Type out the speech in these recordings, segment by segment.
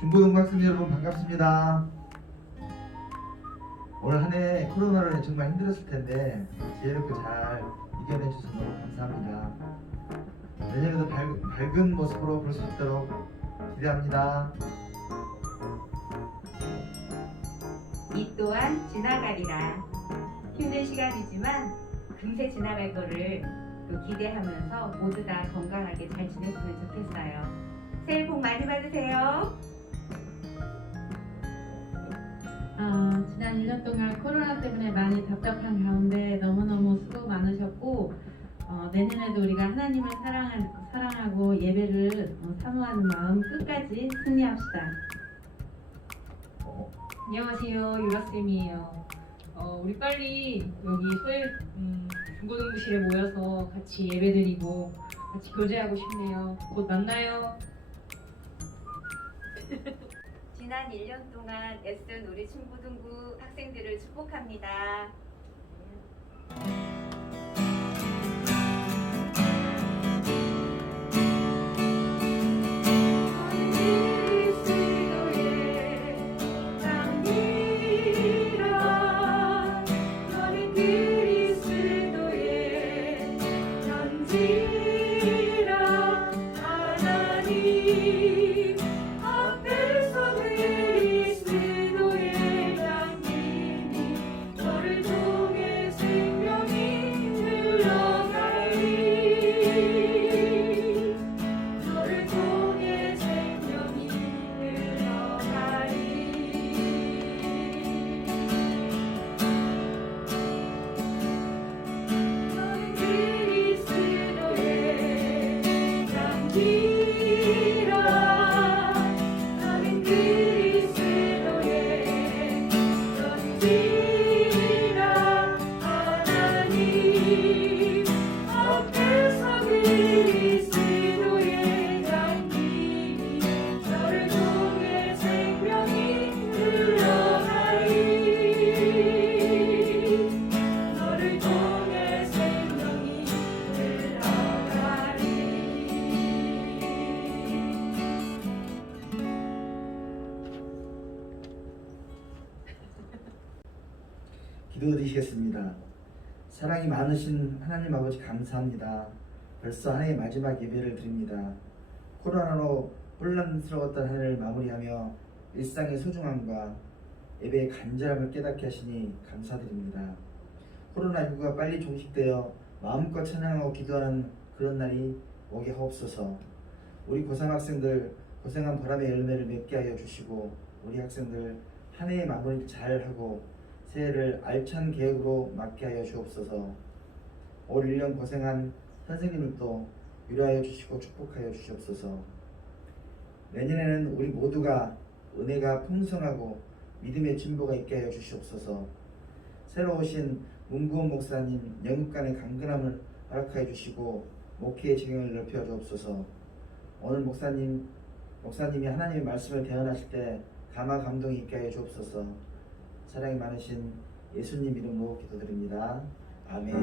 중고등부 학생 여러분 반갑습니다. 올 한 해 코로나로 인해 정말 힘들었을 텐데 지혜롭게 잘 이겨내 주셔서 너무 감사합니다. 내년에도 밝은 모습으로 볼 수 있도록 기대합니다. 이 또한 지나가리라. 힘든 시간이지만 금세 지나갈 거를 또 기대하면서 모두 다 건강하게 잘 지냈으면 좋겠어요. 새해 복 많이 받으세요. 지난 1년 동안 코로나 때문에 많이 답답한 가운데 너무너무 수고 많으셨고 내년에도 우리가 하나님을 사랑하고 예배를 사모하는 마음 끝까지 승리합시다. 안녕하세요, 유라쌤이에요. 우리 빨리 여기 중고등부실에 모여서 같이 예배드리고 같이 교제하고 싶네요. 곧 만나요. 지난 1년 동안 애쓴 우리 중고등부 학생들을 축복합니다. 기도드리시겠습니다. 사랑이 많으신 하나님 아버지 감사합니다. 벌써 한 해의 마지막 예배를 드립니다. 코로나로 혼란스러웠던 한 해를 마무리하며 일상의 소중함과 예배의 간절함을 깨닫게 하시니 감사드립니다. 코로나19가 빨리 종식되어 마음껏 찬양하고 기도하는 그런 날이 오게 하옵소서. 우리 고3 학생들 고생한 보람의 열매를 맺게 하여 주시고 우리 학생들 한 해의 마무리 잘하고 새해를 알찬 계획으로 맞게 하여 주옵소서. 올 1년 고생한 선생님들도 위로하여 주시고 축복하여 주시옵소서. 내년에는 우리 모두가 은혜가 풍성하고 믿음의 진보가 있게 하여 주시옵소서. 새로 오신 문구원 목사님 영육간의 강건함을 허락하여 주시고 목회의 재경을 넓혀 주옵소서. 오늘 목사님이 하나님의 말씀을 대언하실 때 감화 감동이 있게 하여 주옵소서. 사랑이 많으신 예수님 이름으로 기도드립니다. 아멘.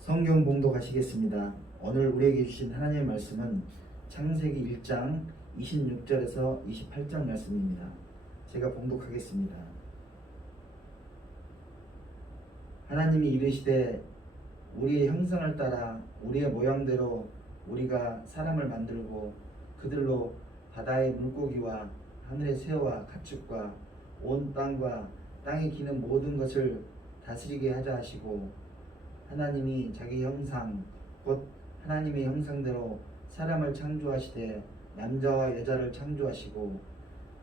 성경 봉독하시겠습니다. 오늘 우리에게 주신 하나님의 말씀은 창세기 1장 26절에서 28절 말씀입니다. 제가 봉독하겠습니다. 하나님이 이르시되 우리의 형상을 따라 우리의 모양대로 우리가 사람을 만들고 그들로 바다의 물고기와 하늘의 새와 가축과 온 땅과 땅에 기는 모든 것을 다스리게 하자 하시고 하나님이 자기 형상 곧 하나님의 형상대로 사람을 창조하시되 남자와 여자를 창조하시고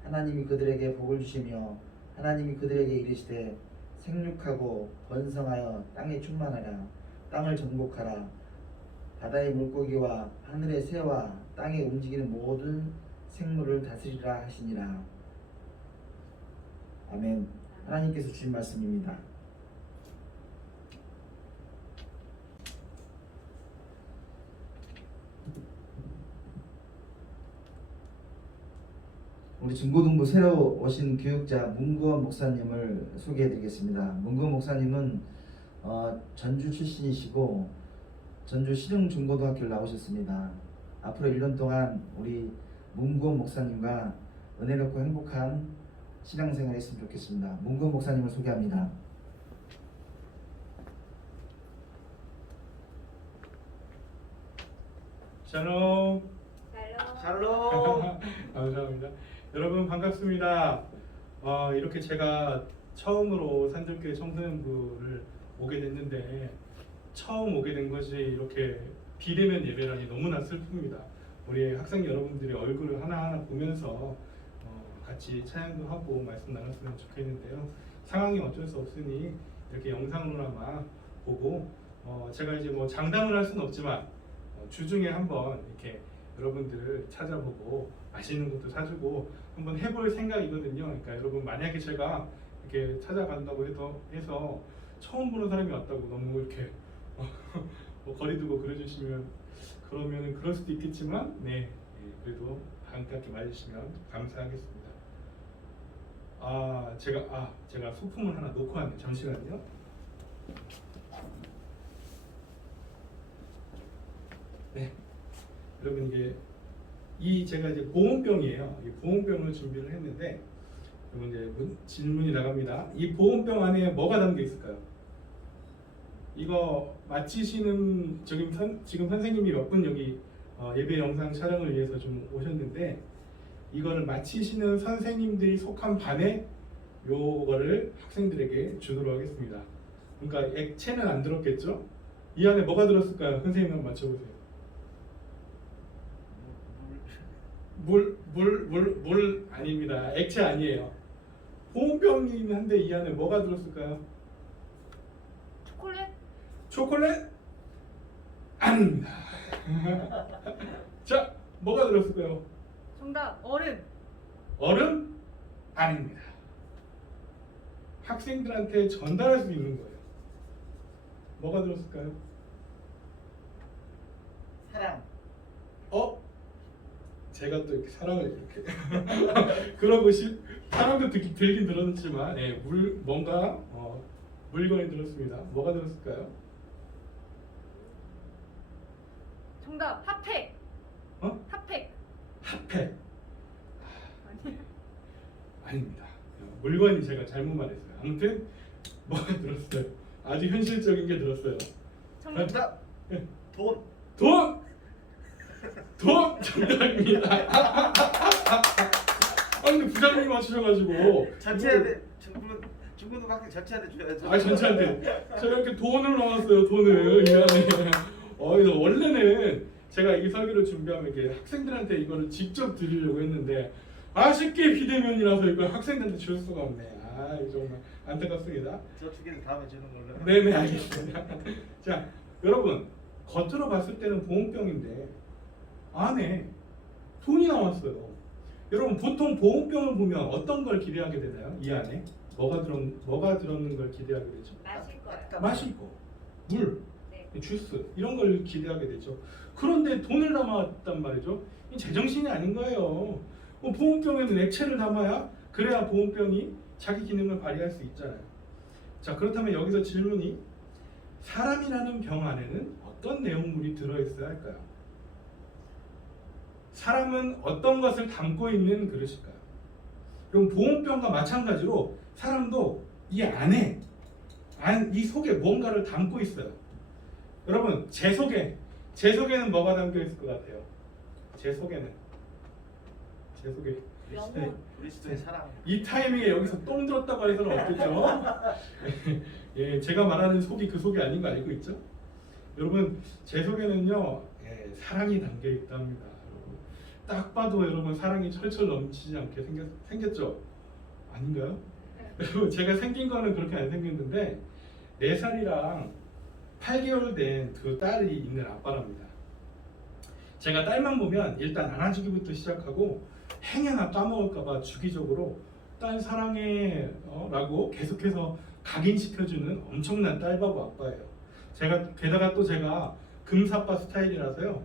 하나님이 그들에게 복을 주시며 하나님이 그들에게 이르시되 생육하고 번성하여 땅에 충만하라. 땅을 정복하라. 바다의 물고기와 하늘의 새와 땅에 움직이는 모든 생물을 다스리라 하시니라. 아멘. 하나님께서 주신 말씀입니다. 우리 중고등부 새로 오신 교육자 문구원 목사님을 소개해드리겠습니다. 문구원 목사님은 전주 출신이시고 전주 신흥중고등학교를 나오셨습니다. 앞으로 1년 동안 우리 문구원 목사님과 은혜롭고 행복한 신앙생활 했으면 좋겠습니다. 문구원 목사님을 소개합니다. 샬롬. 샬롬. 감사합니다. 여러분 반갑습니다. 이렇게 제가 처음으로 산들교회 청소년부를 오게 됐는데 처음 오게 된 것이 이렇게 비대면 예배라니 너무나 슬픕니다. 우리 학생 여러분들의 얼굴을 하나하나 보면서 같이 찬양도 하고 말씀 나눴으면 좋겠는데요. 상황이 어쩔 수 없으니 이렇게 영상으로나마 보고 제가 이제 뭐 장담을 할 수는 없지만 주중에 한번 이렇게 여러분들을 찾아보고 맛있는 것도 사주고 한번 해볼 생각이거든요. 그러니까 여러분 만약에 제가 이렇게 찾아간다고 해서 처음 보는 사람이 왔다고 너무 이렇게 거리 두고 그래주시면 그러면은 그럴 수도 있겠지만 그래도 반갑게 맞으시면 감사하겠습니다. 제가 소품을 하나 놓고 왔네. 잠시만요. 네, 여러분 제가 이제 보온병이에요. 이 보온병을 준비를 했는데 여러분 이제 질문이 나갑니다. 이 보온병 안에 뭐가 담겨 있을까요? 이거 마치시는 지금 선생님이 몇 분 여기 예배 영상 촬영을 위해서 좀 오셨는데 이거를 마치시는 선생님들이 속한 반에 요거를 학생들에게 주도록 하겠습니다. 그러니까 액체는 안 들었겠죠? 이 안에 뭐가 들었을까요? 선생님 한번 맞춰보세요. 물 아닙니다. 액체 아니에요. 보온병이긴 한데 이 안에 뭐가 들었을까요? 초콜릿? 아닙니다. 자, 뭐가 들었을까요? 정답 얼음. 얼음? 아닙니다. 학생들한테 전달할 수 있는 거예요. 뭐가 들었을까요? 사랑. 제가 또 이렇게 사랑을 이렇게 그러고 사랑도 들긴 들었지만 뭔가 물건이 들었습니다. 뭐가 들었을까요? 정답 핫팩. 핫팩. 핫팩. 아닙니다. 물건이 제가 잘못 말했어요. 아무튼 뭐가 들었어요. 아주 현실적인 게 들었어요. 정답. 돈. 돈 정답입니다. 근데 부장님이 맞추셔가지고 전체한테 중고등 학생 전체한테 줘야죠. 전체한테 제가 이렇게 돈을 넣었어요. 돈을 이 안에. 원래는 제가 이 설교를 준비하면 이게 학생들한테 이거를 직접 드리려고 했는데 아쉽게 비대면이라서 이걸 학생들한테 줄 수가 없네. 정말 안타깝습니다. 저 주기는 다음에 주는 걸로. 네네 알겠습니다. 자 여러분 겉으로 봤을 때는 보온병인데 안에 돈이 나왔어요. 여러분 보통 보온병을 보면 어떤 걸 기대하게 되나요? 이 안에 뭐가 들었는 걸 기대하게 되죠? 마실 거요. 맛이 있고 물, 네. 주스 이런 걸 기대하게 되죠. 그런데 돈을 담았단 말이죠. 이 제정신이 아닌 거예요. 보온병에는 액체를 담아야 그래야 보온병이 자기 기능을 발휘할 수 있잖아요. 자 그렇다면 여기서 질문이 사람이라는 병 안에는 어떤 내용물이 들어있어야 할까요? 사람은 어떤 것을 담고 있는 그릇일까요? 그럼 보온병과 마찬가지로 사람도 이 안에 이 속에 뭔가를 담고 있어요. 여러분 제 속에는 뭐가 담겨 있을 것 같아요? 제 속에 그리스도의 사랑. 이 타이밍에 여기서 똥 들었다고 해서는 없겠죠? 제가 말하는 속이 그 속이 아닌 거 알고 있죠? 여러분 제 속에는요 사랑이 담겨 있답니다. 여러분. 딱 봐도 여러분 사랑이 철철 넘치지 않게 생겼죠? 아닌가요? 여러분 제가 생긴 거는 그렇게 안 생겼는데 4살이랑 8개월 된 두 딸이 있는 아빠랍니다. 제가 딸만 보면 일단 안아주기부터 시작하고 행여나 까먹을까봐 주기적으로 딸 사랑해 라고 계속해서 각인시켜주는 엄청난 딸바보 아빠예요. 게다가 또 제가 금사빠 스타일이라서요.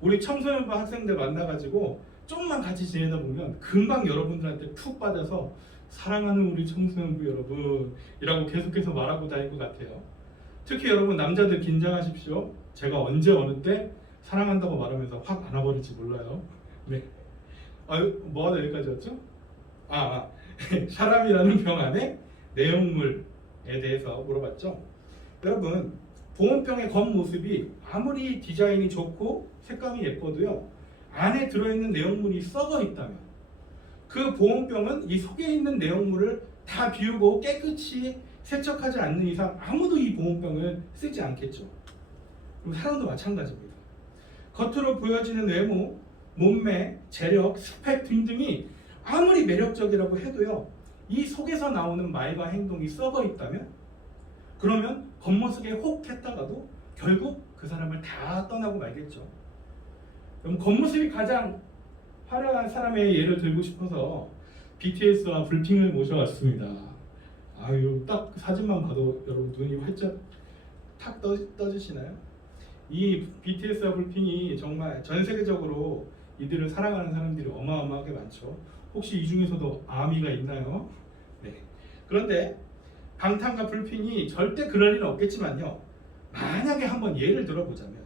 우리 청소년부 학생들 만나가지고 좀만 같이 지내다 보면 금방 여러분들한테 푹 빠져서 사랑하는 우리 청소년부 여러분이라고 계속해서 말하고 다닐 것 같아요. 특히 여러분 남자들 긴장하십시오. 제가 언제 어느 때 사랑한다고 말하면서 확 안아버릴지 몰라요. 네. 뭐가 여기까지 왔죠? 사람이라는 병 안에 내용물에 대해서 물어봤죠. 여러분 보온병의 겉모습이 아무리 디자인이 좋고 색감이 예뻐도요, 안에 들어있는 내용물이 썩어 있다면 그 보온병은 이 속에 있는 내용물을 다 비우고 깨끗이 세척하지 않는 이상 아무도 이 보온병을 쓰지 않겠죠. 그럼 사람도 마찬가지입니다. 겉으로 보여지는 외모, 몸매, 재력, 스펙 등등이 아무리 매력적이라고 해도요, 이 속에서 나오는 말과 행동이 썩어 있다면, 그러면 겉모습에 혹 했다가도 결국 그 사람을 다 떠나고 말겠죠. 그럼 겉모습이 가장 화려한 사람의 예를 들고 싶어서 BTS와 블핑을 모셔왔습니다. 딱 사진만 봐도 여러분 눈이 활짝 탁 떠지시나요? 이 BTS와 블핑이 정말 전 세계적으로 이들을 사랑하는 사람들이 어마어마하게 많죠. 혹시 이 중에서도 아미가 있나요? 네. 그런데 방탄과 블핑이 절대 그럴 일은 없겠지만요, 만약에 한번 예를 들어보자면,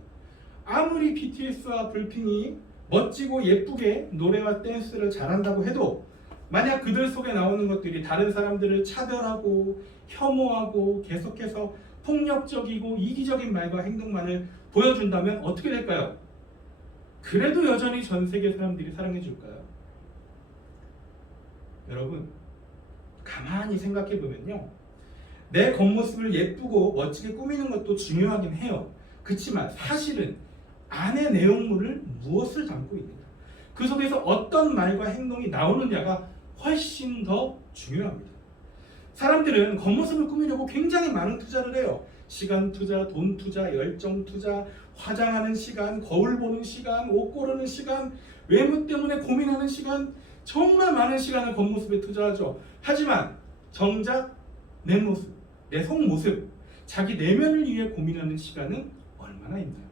아무리 BTS와 블핑이 멋지고 예쁘게 노래와 댄스를 잘한다고 해도 만약 그들 속에 나오는 것들이 다른 사람들을 차별하고 혐오하고 계속해서 폭력적이고 이기적인 말과 행동만을 보여준다면 어떻게 될까요? 그래도 여전히 전 세계 사람들이 사랑해 줄까요? 여러분 가만히 생각해 보면요, 내 겉모습을 예쁘고 멋지게 꾸미는 것도 중요하긴 해요. 그렇지만 사실은 안의 내용물을 무엇을 담고 있는가, 그 속에서 어떤 말과 행동이 나오느냐가 훨씬 더 중요합니다. 사람들은 겉모습을 꾸미려고 굉장히 많은 투자를 해요. 시간 투자, 돈 투자, 열정 투자, 화장하는 시간, 거울 보는 시간, 옷 고르는 시간, 외모 때문에 고민하는 시간, 정말 많은 시간을 겉모습에 투자하죠. 하지만 정작 내 모습, 내 속모습, 자기 내면을 위해 고민하는 시간은 얼마나 있나요?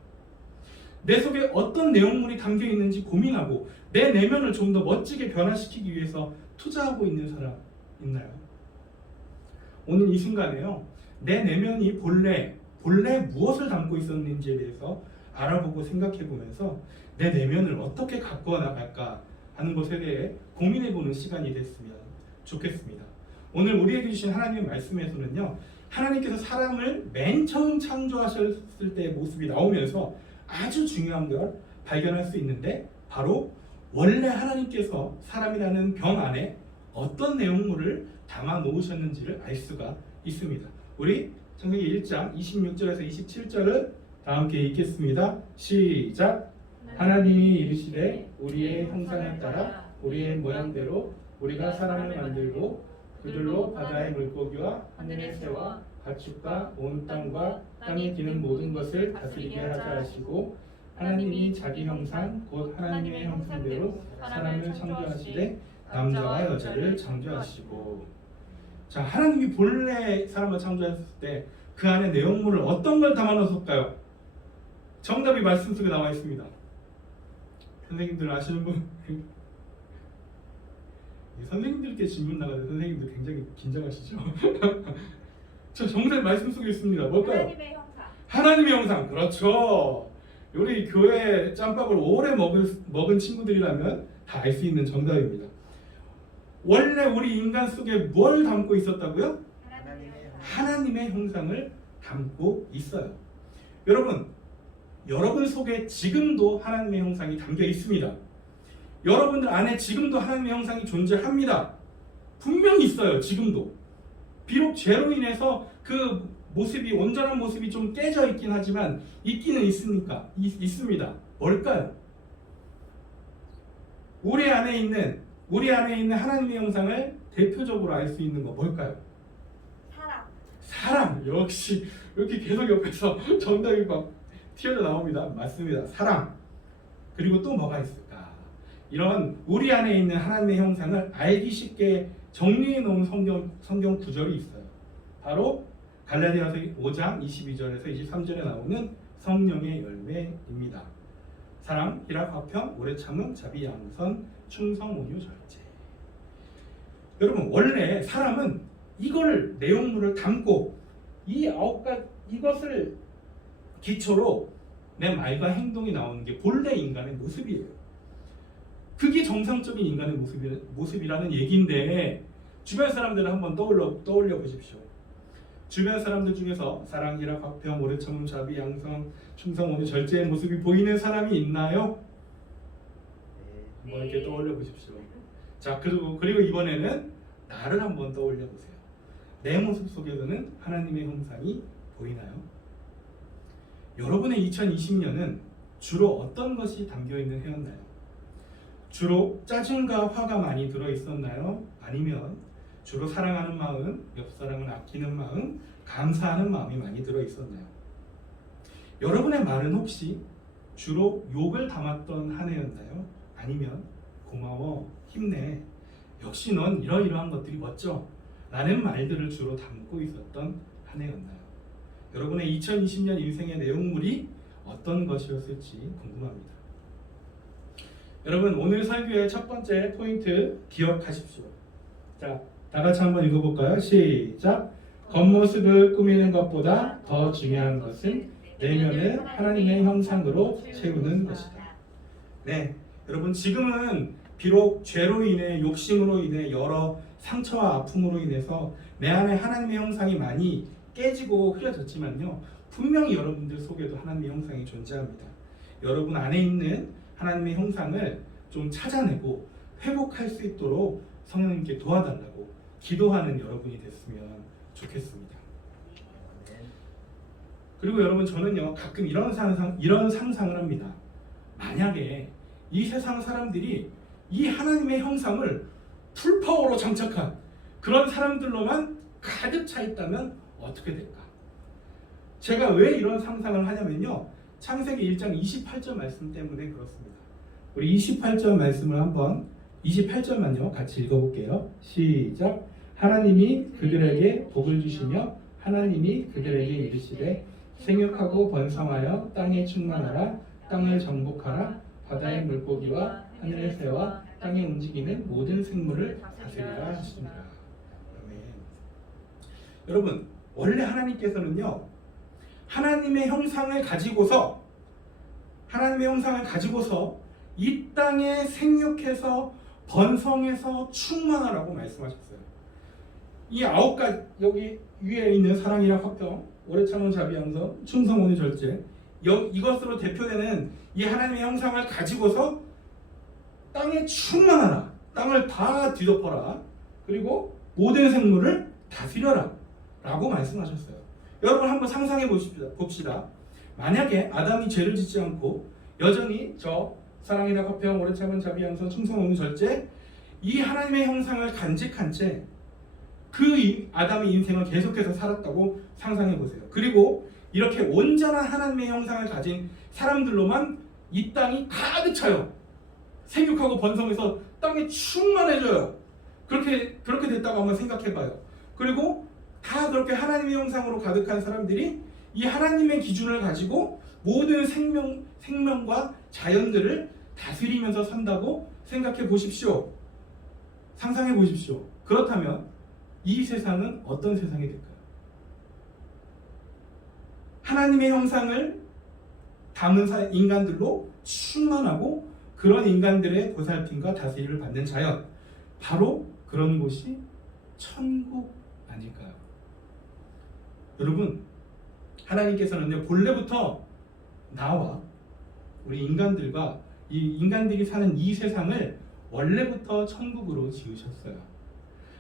내 속에 어떤 내용물이 담겨 있는지 고민하고 내 내면을 좀 더 멋지게 변화시키기 위해서 투자하고 있는 사람 있나요? 오늘 이 순간에요, 내 내면이 본래 무엇을 담고 있었는지에 대해서 알아보고 생각해 보면서 내 내면을 어떻게 가꾸어 나갈까 하는 것에 대해 고민해 보는 시간이 됐으면 좋겠습니다. 오늘 우리에게 주신 하나님의 말씀에서는요, 하나님께서 사람을 맨 처음 창조하셨을 때의 모습이 나오면서 아주 중요한 걸 발견할 수 있는데, 바로 원래 하나님께서 사람이라는 병 안에 어떤 내용물을 담아 놓으셨는지를 알 수가 있습니다. 우리 창세기 1장 26절에서 27절을 다 함께 읽겠습니다. 시작. 하나님이 이르시되 우리의 형상을 따라 우리의 모양대로 우리가 사람을 만들고 그들로 바다의 물고기와 하늘의 새와 가축과 온 땅과 땅에 기는 모든 것을 다스리게 하자 하시고, 하나님이 자기 형상 곧 하나님의 형상대로 사람을 창조하시되 남자와 여자를 창조하시고. 자, 하나님이 본래 사람을 창조했을 때 그 안에 내용물을 어떤 걸 담아 넣었을까요? 정답이 말씀 속에 나와 있습니다. 선생님들 아시는 분? 선생님들께 질문 나가는데 선생님들 굉장히 긴장하시죠? 저 정답 말씀 속에 있습니다. 뭘까요? 하나님의 형상. 하나님의 형상. 그렇죠. 우리 교회 짬밥을 오래 먹은 친구들이라면 다 알 수 있는 정답입니다. 원래 우리 인간 속에 뭘 담고 있었다고요? 하나님의 형상을 담고 있어요. 여러분 속에 지금도 하나님의 형상이 담겨 있습니다. 여러분들 안에 지금도 하나님의 형상이 존재합니다. 분명히 있어요. 지금도. 비록 죄로 인해서 그 모습이, 온전한 모습이 좀 깨져 있긴 하지만 있기는 있습니다. 뭘까요? 우리 안에 있는 하나님의 형상을 대표적으로 알 수 있는 거 뭘까요? 사랑. 역시 이렇게 계속 옆에서 정답이 막 튀어져 나옵니다. 맞습니다. 사랑. 그리고 또 뭐가 있을까? 이런 우리 안에 있는 하나님의 형상을 알기 쉽게 정리해 놓은 성경 구절이 있어요. 바로 갈라디아서 5장 22절에서 23절에 나오는 성령의 열매입니다. 사랑, 희락, 화평, 오래 참음, 자비, 양선, 충성, 온유, 절제. 여러분 원래 사람은 이걸 내용물을 담고 이 9가지 이것을 기초로 내 말과 행동이 나오는 게 본래 인간의 모습이에요. 그게 정상적인 인간의 모습이라는 얘기인데 주변 사람들을 한번 떠올려 보십시오. 주변 사람들 중에서 사랑, 희락, 화평, 오래 참음, 자비, 양성, 충성, 온유, 절제의 모습이 보이는 사람이 있나요? 한번 이렇게 떠올려 보십시오. 자, 그리고 이번에는 나를 한번 떠올려 보세요. 내 모습 속에서는 하나님의 형상이 보이나요? 여러분의 2020년은 주로 어떤 것이 담겨 있는 해였나요? 주로 짜증과 화가 많이 들어 있었나요? 아니면 주로 사랑하는 마음, 옆사람을 아끼는 마음, 감사하는 마음이 많이 들어 있었나요? 여러분의 말은 혹시 주로 욕을 담았던 한 해였나요? 아니면 고마워, 힘내, 역시 넌 이러이러한 것들이 멋져 라는 말들을 주로 담고 있었던 한 해였나요? 여러분의 2020년 인생의 내용물이 어떤 것이었을지 궁금합니다. 여러분 오늘 설교의 첫 번째 포인트 기억하십시오. 자, 다 같이 한번 읽어볼까요? 시작! 겉모습을 꾸미는 것보다 더 중요한 것은 내면을 하나님의 형상으로 채우는 것이다. 네, 여러분 지금은 비록 죄로 인해 욕심으로 인해 여러 상처와 아픔으로 인해서 내 안에 하나님의 형상이 많이 깨지고 흐려졌지만요, 분명히 여러분들 속에도 하나님의 형상이 존재합니다. 여러분 안에 있는 하나님의 형상을 좀 찾아내고 회복할 수 있도록 성령님께 도와달라고 기도하는 여러분이 됐으면 좋겠습니다. 그리고 여러분 저는요 가끔 이런 상상을 합니다. 만약에 이 세상 사람들이 이 하나님의 형상을 풀파워로 장착한 그런 사람들로만 가득 차 있다면 어떻게 될까? 제가 왜 이런 상상을 하냐면요, 창세기 1장 28절 말씀 때문에 그렇습니다. 우리 28절 말씀을 한번 28절만요 같이 읽어볼게요. 시작! 하나님이 그들에게 복을 주시며 하나님이 그들에게 이르시되 생육하고 번성하여 땅에 충만하라, 땅을 정복하라, 바다의 물고기와 하늘의 새와 땅에 움직이는 모든 생물을 다스리라 하시니라. 아멘. 여러분 원래 하나님께서는요 하나님의 형상을 가지고서 이 땅에 생육해서 번성해서 충만하라고 말씀하셨어요. 이 9가지 여기 위에 있는 사랑이랑 화평, 오래 참은 자비, 양선, 충성, 온유, 절제, 이것으로 대표되는 이 하나님의 형상을 가지고서 땅에 충만하라, 땅을 다 뒤덮어라, 그리고 모든 생물을 다스려라 라고 말씀하셨어요. 여러분 한번 상상해 봅시다. 만약에 아담이 죄를 짓지 않고 여전히 저 사랑이나 화평, 오래 참은 자비, 양선, 충성, 온유, 절제 이 하나님의 형상을 간직한 채 그 아담의 인생을 계속해서 살았다고 상상해 보세요. 그리고 이렇게 온전한 하나님의 형상을 가진 사람들로만 이 땅이 가득 차요. 생육하고 번성해서 땅이 충만해져요. 그렇게 됐다고 한번 생각해봐요. 그리고 다 그렇게 하나님의 형상으로 가득한 사람들이 이 하나님의 기준을 가지고 모든 생명과 자연들을 다스리면서 산다고 생각해 보십시오. 상상해 보십시오. 그렇다면 이 세상은 어떤 세상이 될까요? 하나님의 형상을 담은 인간들로 충만하고 그런 인간들의 보살핌과 다스림을 받는 자연, 바로 그런 곳이 천국 아닐까요? 여러분 하나님께서는 본래부터 나와 우리 인간들과 이 인간들이 사는 이 세상을 원래부터 천국으로 지으셨어요.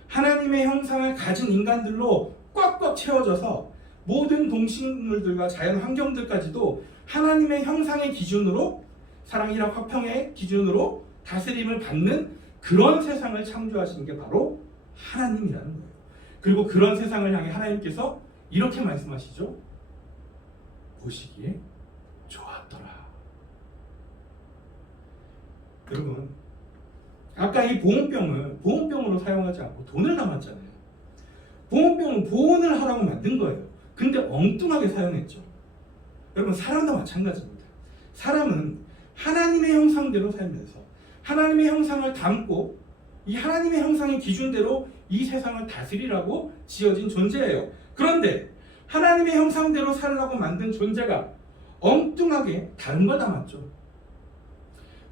하나님의 형상을 가진 인간들로 꽉꽉 채워져서 모든 동식물들과 자연 환경들까지도 하나님의 형상의 기준으로, 사랑이랑 화평의 기준으로 다스림을 받는 그런 세상을 창조하신 게 바로 하나님이라는 거예요. 그리고 그런 세상을 향해 하나님께서 이렇게 말씀하시죠. 보시기에 좋았더라. 여러분 아까 이 보온병으로 사용하지 않고 돈을 담았잖아요. 보온병은 보온을 하라고 만든 거예요. 근데 엉뚱하게 사용했죠. 여러분 사람도 마찬가지입니다. 사람은 하나님의 형상대로 살면서 하나님의 형상을 담고 이 하나님의 형상의 기준대로 이 세상을 다스리라고 지어진 존재예요. 그런데 하나님의 형상대로 살라고 만든 존재가 엉뚱하게 다른 걸 담았죠.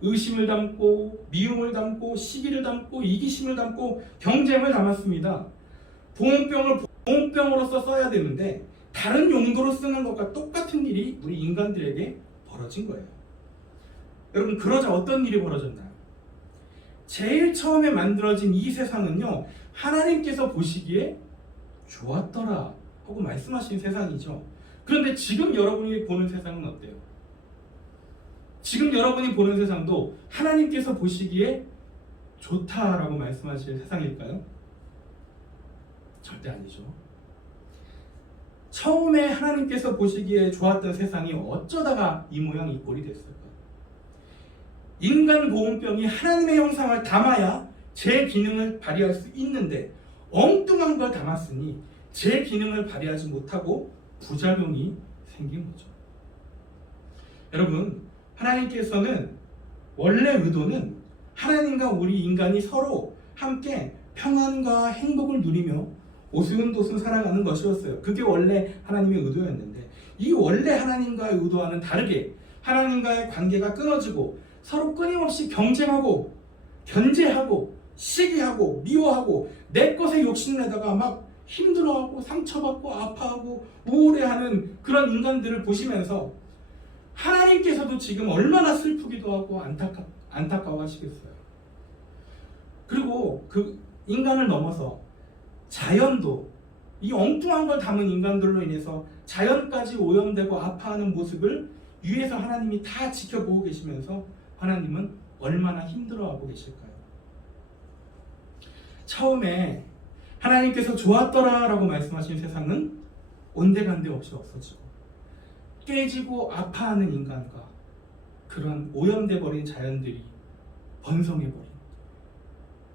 의심을 담고 미움을 담고 시기를 담고 이기심을 담고 경쟁을 담았습니다. 보온병을 보온병으로서 써야 되는데 다른 용도로 쓰는 것과 똑같은 일이 우리 인간들에게 벌어진 거예요. 여러분, 그러자 어떤 일이 벌어졌나요? 제일 처음에 만들어진 이 세상은요, 하나님께서 보시기에 좋았더라 하고 말씀하신 세상이죠. 그런데 지금 여러분이 보는 세상은 어때요? 지금 여러분이 보는 세상도 하나님께서 보시기에 좋다라고 말씀하신 세상일까요? 절대 아니죠. 처음에 하나님께서 보시기에 좋았던 세상이 어쩌다가 이 모양 이 꼴이 됐을까? 인간 보온병이 하나님의 형상을 담아야 제 기능을 발휘할 수 있는데 엉뚱한 걸 담았으니 제 기능을 발휘하지 못하고 부작용이 생긴 거죠. 여러분, 하나님께서는 원래 의도는 하나님과 우리 인간이 서로 함께 평안과 행복을 누리며 오순도순 살아가는 것이었어요. 그게 원래 하나님의 의도였는데 이 원래 하나님과의 의도와는 다르게 하나님과의 관계가 끊어지고 서로 끊임없이 경쟁하고 견제하고 시기하고 미워하고 내 것에 욕심내다가 막 힘들어하고 상처받고 아파하고 우울해하는 그런 인간들을 보시면서 하나님께서도 지금 얼마나 슬프기도 하고 안타까워하시겠어요. 그리고 그 인간을 넘어서 자연도 이 엉뚱한 걸 담은 인간들로 인해서 자연까지 오염되고 아파하는 모습을 위에서 하나님이 다 지켜보고 계시면서 하나님은 얼마나 힘들어하고 계실까요? 처음에 하나님께서 좋았더라 라고 말씀하신 세상은 온데간데 없이 없어지고 깨지고 아파하는 인간과 그런 오염돼 버린 자연들이 번성해 버린,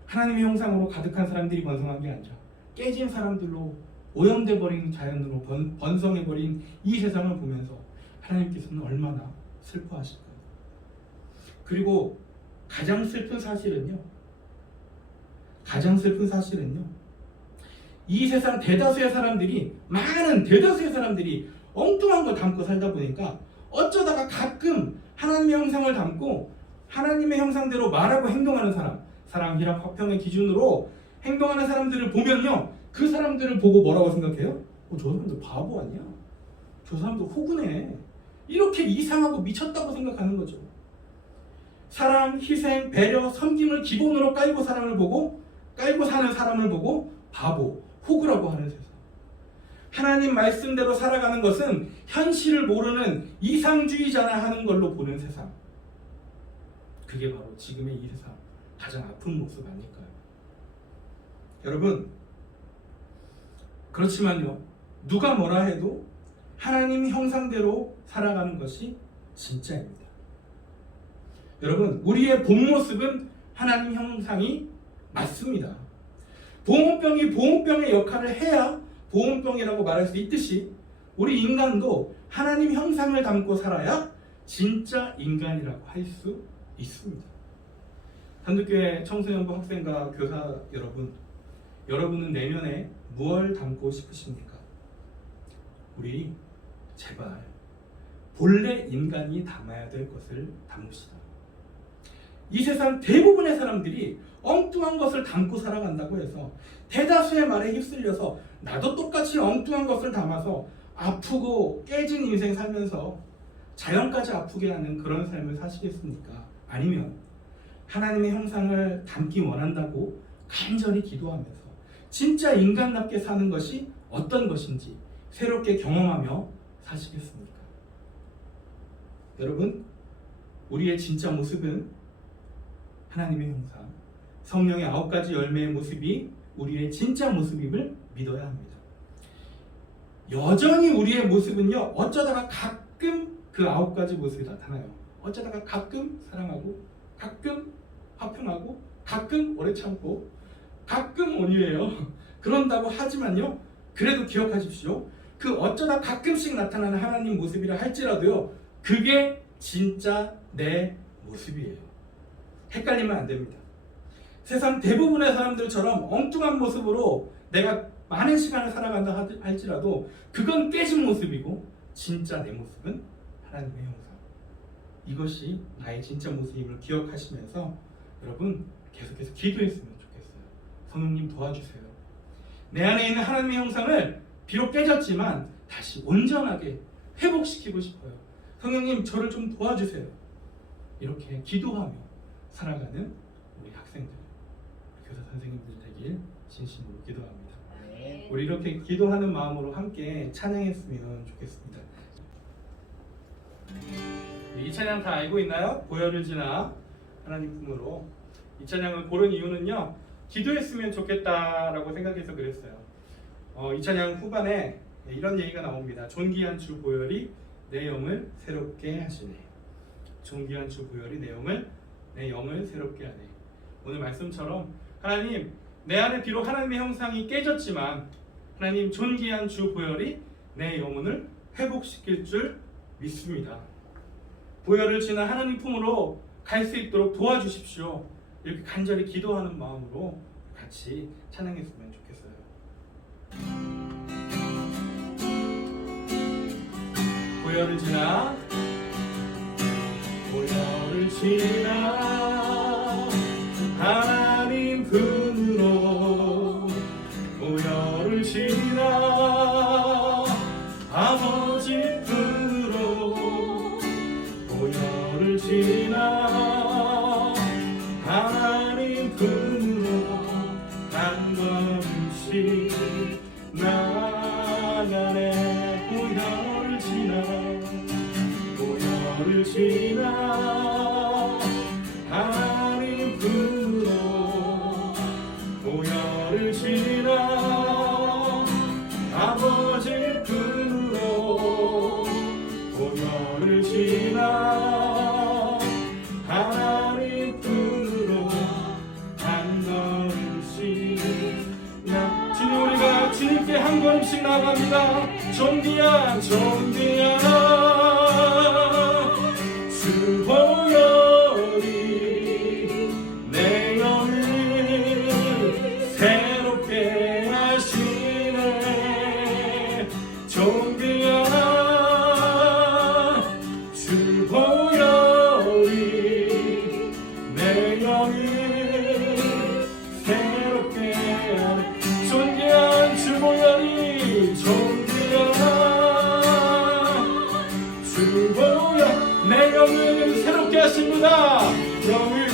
하나님의 형상으로 가득한 사람들이 번성한 게 아니라 깨진 사람들로 오염돼 버린 자연으로 번성해 버린 이 세상을 보면서 하나님께서는 얼마나 슬퍼하실까요? 그리고 가장 슬픈 사실은요, 이 세상 대다수의 사람들이, 많은 대다수의 사람들이 엉뚱한 걸 담고 살다 보니까 어쩌다가 가끔 하나님의 형상을 담고 하나님의 형상대로 말하고 행동하는 사랑, 희락, 화평의 기준으로 행동하는 사람들을 보면요, 그 사람들을 보고 뭐라고 생각해요? 저 사람들 바보 아니야? 저 사람들 호구네. 이렇게 이상하고 미쳤다고 생각하는 거죠. 사랑, 희생, 배려, 섬김을 기본으로 깔고 사는 사람을 보고 바보, 호구라고 하는 세상. 하나님 말씀대로 살아가는 것은 현실을 모르는 이상주의자나 하는 걸로 보는 세상. 그게 바로 지금의 이 세상 가장 아픈 모습 아닐까요? 여러분, 그렇지만요, 누가 뭐라 해도 하나님 형상대로 살아가는 것이 진짜입니다. 여러분, 우리의 본 모습은 하나님 형상이 맞습니다. 보온병이 보온병의 역할을 해야 보온병이라고 말할 수 있듯이 우리 인간도 하나님 형상을 담고 살아야 진짜 인간이라고 할 수 있습니다. 한국교회 청소년부 학생과 교사 여러분은 내년에 무엇을 담고 싶으십니까? 우리 제발 본래 인간이 담아야 될 것을 담읍시다. 이 세상 대부분의 사람들이 엉뚱한 것을 담고 살아간다고 해서 대다수의 말에 휩쓸려서 나도 똑같이 엉뚱한 것을 담아서 아프고 깨진 인생 살면서 자연까지 아프게 하는 그런 삶을 사시겠습니까? 아니면 하나님의 형상을 담기 원한다고 간절히 기도하면서 진짜 인간답게 사는 것이 어떤 것인지 새롭게 경험하며 사시겠습니까? 여러분, 우리의 진짜 모습은 하나님의 형상, 성령의 9가지 열매의 모습이 우리의 진짜 모습임을 믿어야 합니다. 여전히 우리의 모습은요, 어쩌다가 가끔 그 9가지 모습이 나타나요. 어쩌다가 가끔 사랑하고, 가끔 화평하고, 가끔 오래 참고, 가끔 온유해요. 그런다고 하지만요, 그래도 기억하십시오. 그 어쩌다 가끔씩 나타나는 하나님 모습이라 할지라도요, 그게 진짜 내 모습이에요. 헷갈리면 안 됩니다. 세상 대부분의 사람들처럼 엉뚱한 모습으로 내가 많은 시간을 살아간다 할지라도 그건 깨진 모습이고 진짜 내 모습은 하나님의 형상. 이것이 나의 진짜 모습임을 기억하시면서 여러분 계속해서 기도했으면 좋겠어요. 성령님 도와주세요. 내 안에 있는 하나님의 형상을 비록 깨졌지만 다시 온전하게 회복시키고 싶어요. 성령님 저를 좀 도와주세요. 이렇게 기도하며 살아가는 우리 학생들, 교사 선생님들 되길 진심으로 기도합니다. 우리 이렇게 기도하는 마음으로 함께 찬양했으면 좋겠습니다. 이 찬양 다 알고 있나요? 보혈을 지나 하나님 품으로. 이 찬양을 고른 이유는요, 기도했으면 좋겠다라고 생각해서 그랬어요. 이 찬양 후반에 이런 얘기가 나옵니다. 존귀한 주 보혈이 내 영을 새롭게 하시네. 존귀한 주 보혈이 내 영을 새롭게 하네. 오늘 말씀처럼 하나님, 내 안에 비록 하나님의 형상이 깨졌지만 하나님 존귀한 주 보혈이 내 영혼을 회복시킬 줄 믿습니다. 보혈을 지나 하나님 품으로 갈 수 있도록 도와주십시오. 이렇게 간절히 기도하는 마음으로 같이 찬양했으면 좋겠어요. 보혈을 지나 하나님 품으로 보혈을 지나 아버지 품으로 보혈을 지나 하나님 품으로 한 걸음씩 나가네. 보혈을 지나 하나님 품으로 보혈을 지나 아버지 품으로 보혈을 지나 하나님 품으로 한 걸음씩 주님, 우리가 주님께 한 걸음씩 나갑니다. 존귀한 주 보혈이 내 영을 새롭게 하시네. 존귀한 주 보혈이 내 영을 새롭게 하네. 존귀한 주 보혈이 주 보혈 내 영을 새롭게 하십니다. 영을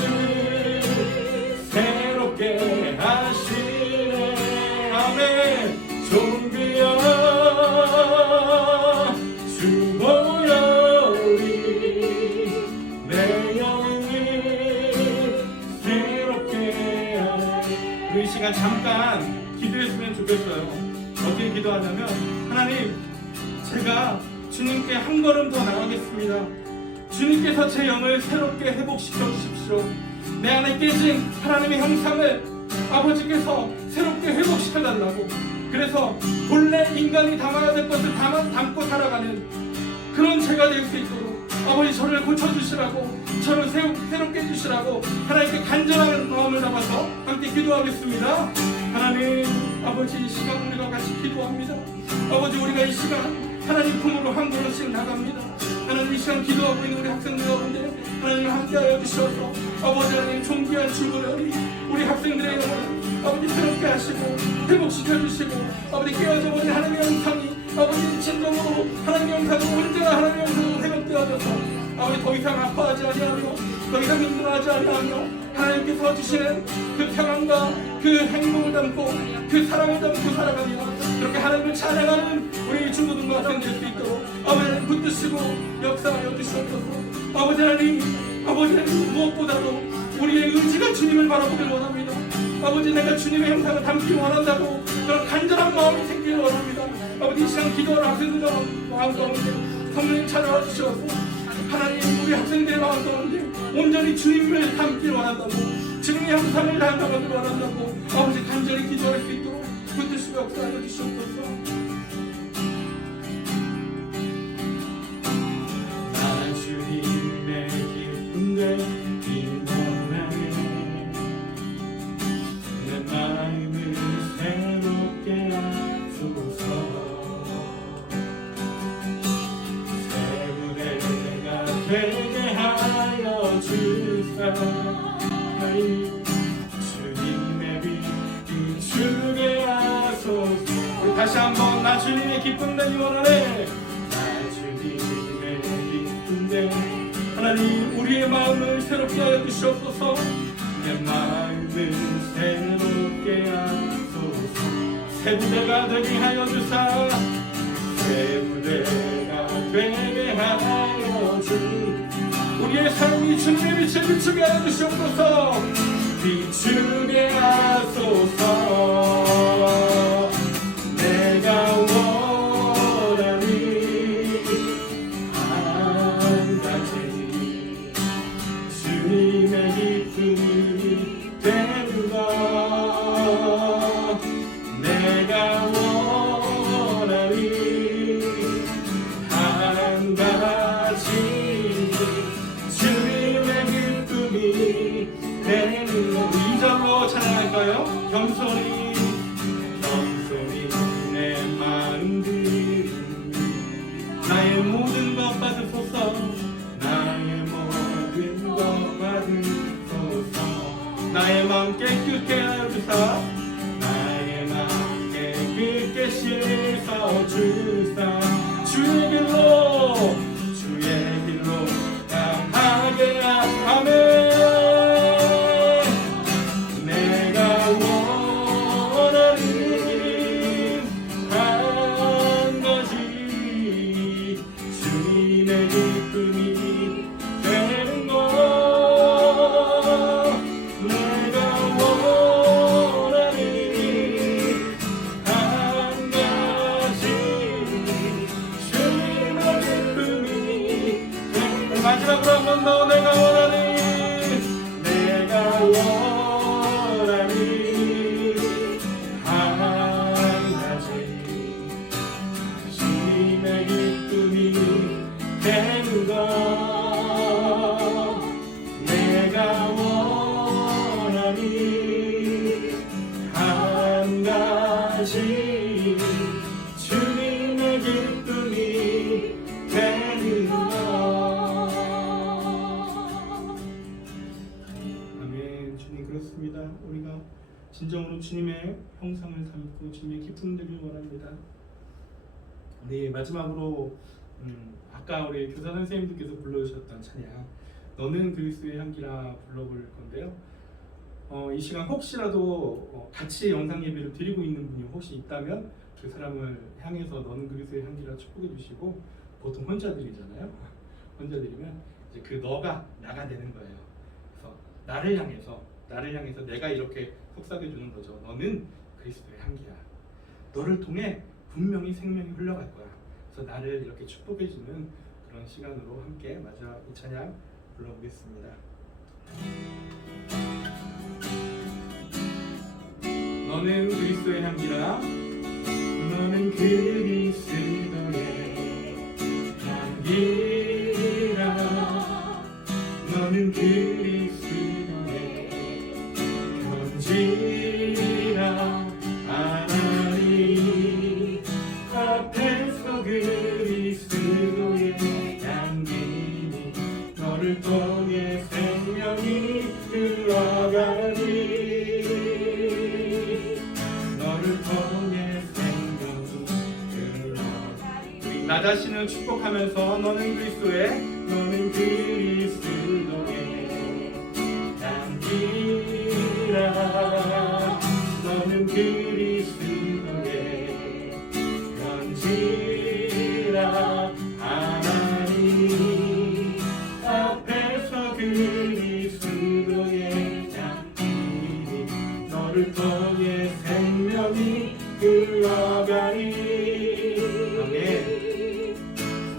새롭게 하시네. 아멘. 존귀한 주 보혈이 내 영을 새롭게 하네. 우리 이 시간 잠깐 기도했으면 좋겠어요. 어떻게 기도하냐면, 하나님, 제가 주님께 한 걸음 더 나가겠습니다. 주님께서 제 영을 새롭게 회복시켜 주십시오. 내 안에 깨진 하나님의 형상을 아버지께서 새롭게 회복시켜 달라고. 그래서 본래 인간이 담아야 될 것을 담고 살아가는 그런 제가 될 수 있도록 아버지 저를 고쳐주시라고, 저를 새롭게 해주시라고 하나님께 간절한 마음을 담아서 함께 기도하겠습니다. 하나님 아버지, 이 시간 우리가 같이 기도합니다. 아버지, 우리가 이 시간 하나님 품으로 한 걸음씩 나갑니다. 하나님, 이 시간 기도하고 있는 우리 학생들 가운데 하나님 함께하여 주셔서 아버지 하나님 존귀한 주 보혈이 우리 학생들의 영혼을 아버지 새롭게 하시고 회복시켜 주시고, 아버지 깨어져 버린 하나님의 형상이 아버지 진정으로 하나님의 형상으로 언제나 하나님의 형상으로 회복되어져서 아버지 더 이상 아파하지 아니하며 더 이상 힘들어하지 아니하며 하나님께서 주시는 그 평안과 그 행복을 담고 그 사랑을 담고 살아가며 그렇게 하나님을 찬양하는 우리 중고등부 학생 될 수 있도록 아버지 하나님 붙드시고 역사하여 주시옵소서. 아버지 하나님 무엇보다도 우리의 의지가 주님을 바라보길 원합니다. 아버지, 내가 주님의 형상을 담기를 원한다고 그런 간절한 마음이 생기를 원합니다. 아버지, 이 시간 기도하는 학생들 마음 가운데 성령님 찾아와 주셔서 하나님 우리 학생들의 마음 가운데 온전히 주님을 담기를 원한다고, 주님의 형상을 담아가길 원한다고 아버지 간절히 기도할 수 있도록 붙드시고 역사하여 주시옵소서. 나 주님 예수의 빛나네. 내 마음을 새롭게 하소서. 새 무대가 되게 하여 주사. 주님의 빛 비추게 하소서. 우리 다시 한번 나 주님의 기쁜 데니 원하네. 나 주님의 기쁜 데 하나님 우리의 마음을 새롭게 하여 주시옵소서. 내 마음을 새롭게 하소서. 새 무대가 되게 하여 주사. 새 무대가 되게 하여 주. 우리의 삶이 주님의 빛을 비추게 하여 주시옵소서. 비추게 하소서. 내가 원하는 한 가지 주님의 기쁨이 되는 것. 내가 원하는 한 가지 주님의 기쁨이 되는 것. 2절로 찬양할까요? 겸손히 내 마음 드립니다. 나의 모든 것 받으소서. 나의 모든 것 받으소서. 나의 마음 깨끗게 하여 주사. 나의 마음 깨끗게 씻어 주사. 주의 길로 향하게 하네. 내가 원하는 한 가지 주님의 기쁨이 되는 것. 내가 원하는 한 가지 주님의 기쁨이 되는 것. 마지막으로 한 번 더. 내가 원하는 한 가지 주님의 기쁨이 되는 것. 내가 원하는 한 가지 주님의 기쁨이 되는 것. 아멘. 주님 그렇습니다. 우리가 진정으로 주님의 형상을 담고 주님의 기쁨 되길 원합니다. 우리 마지막으로 아까 우리 교사 선생님들께서 불러주셨던 찬양 너는 그리스도의 향기라 불러볼 건데요. 이 시간 혹시라도 같이 영상 예배를 드리고 있는 분이 혹시 있다면 그 사람을 향해서 너는 그리스도의 향기라 축복해 주시고, 보통 혼자 드리잖아요. 혼자 드리면 이제 그 너가 나가 되는 거예요. 그래서 나를 향해서 내가 이렇게 속삭여 주는 거죠. 너는 그리스도의 향기야. 너를 통해 분명히 생명이 흘러갈 거야. 그래서 나를 이렇게 축복해 주는 그런 시간으로 함께 마지막 이 찬양 불러보겠습니다. 너는 그리스도의 향기라. 너는 그리스도의 향기라. 너는 그리스도의 편지라. 하나님 앞에서 그리스도의 향기니 너를 통해 생명이 흘러가니. 나 자신을 축복하면서 너는 그리스도의 향기라. 너는 그리스도의 편지라. 하나님 앞에서 그리스도의 향기니 너를 통해 생명이 흘러가니.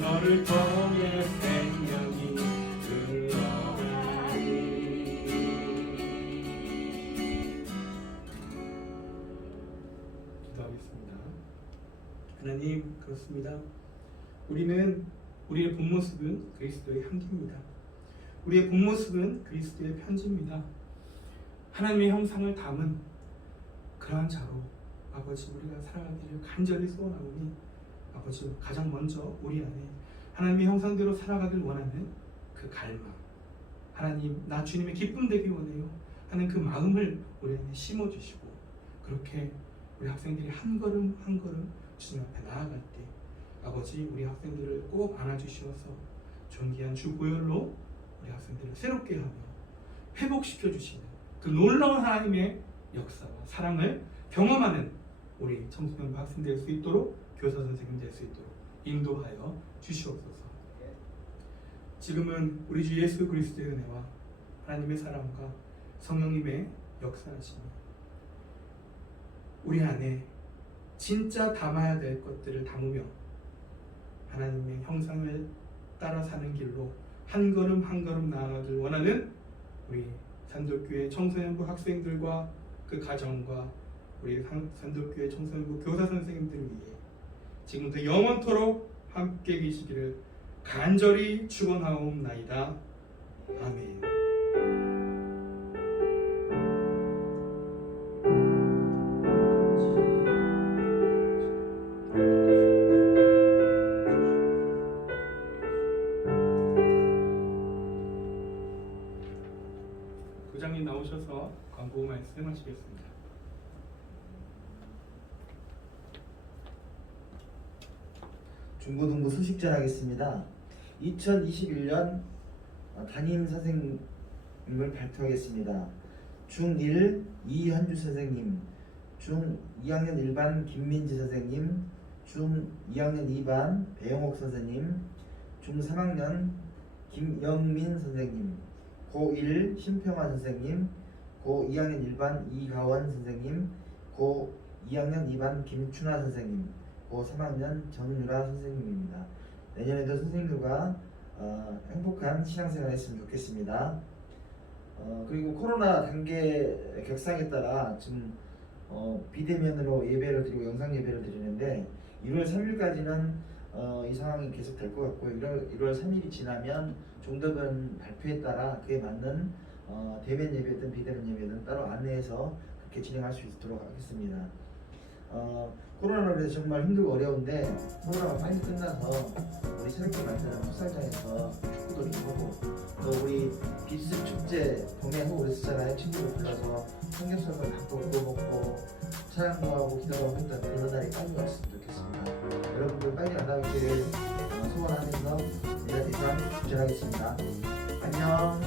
너를 통해 생명이 흘러가니. 기도하겠습니다. 하나님 그렇습니다. 우리는 우리의 본 모습은 그리스도의 향기입니다. 우리의 본 모습은 그리스도의 편지입니다. 하나님의 형상을 담은 그러한 자로 아버지 우리가 살아가기를 간절히 소원하오니 아버지 가장 먼저 우리 안에 하나님의 형상대로 살아가길 원하는 그 갈망, 하나님 나 주님의 기쁨 되기 원해요 하는 그 마음을 우리 안에 심어주시고, 그렇게 우리 학생들이 한 걸음 한 걸음 주님 앞에 나아갈 때 아버지 우리 학생들을 꼭 안아주시어서 존귀한 주 보혈로 우리 학생들을 새롭게 하며 회복시켜 주시는 그 놀라운 하나님의 역사와 사랑을 경험하는 우리 청소년부 학생 될 수 있도록, 교사 선생님 될 수 있도록 인도하여 주시옵소서. 지금은 우리 주 예수 그리스도의 은혜와 하나님의 사랑과 성령님의 역사하심이 우리 안에 진짜 담아야 될 것들을 담으며 하나님의 형상을 따라 사는 길로 한 걸음 한 걸음 나아가길 원하는 우리 산돌교회 청소년부 학생들과 그 가정과 우리 산돌교회 청소년부 교사 선생님들을 위해 지금부터 영원토록 함께 계시기를 간절히 축원하옵나이다. 아멘. 부장님 나오셔서 광고 말씀하시겠습니다. 중고등부 소식 전하겠습니다. 2021년 담임 선생님을 발표하겠습니다. 중1 이현주 선생님, 중2학년 1반 김민지 선생님, 중2학년 2반 배영옥 선생님, 중3학년 김영민 선생님, 고1 신평화 선생님, 고2학년 1반 이가원 선생님, 고2학년 2반 김춘화 선생님, 고3학년 정유라 선생님입니다. 내년에도 선생님들과 행복한 신앙생활 했으면 좋겠습니다. 그리고 코로나 단계 격상에 따라 지금 비대면으로 예배를 드리고 영상 예배를 드리는데 1월 3일까지는 이 상황이 계속 될 것 같고요. 1월 3일이 지나면 종덕은 발표에 따라 그에 맞는 대면 예배든 비대면 예배든 따로 안내해서 그렇게 진행할 수 있도록 하겠습니다. 코로나로 인해서 정말 힘들고 어려운데 코로나가 빨리 끝나서 우리 새롭게 만드는 풋살장에서 축구도 좀 하고 또 우리 비스듬 축제 봄에 하고 그랬었잖아요. 친구들 불러서 삼겹살도 갖고 구워 먹고 찬양도 하고 기도도 하고 했던 그런 날이 빨리 왔으면 좋겠습니다. 여러분들 빨리 만나기를 소원하면서 내가 대상 주전하겠습니다. 안녕.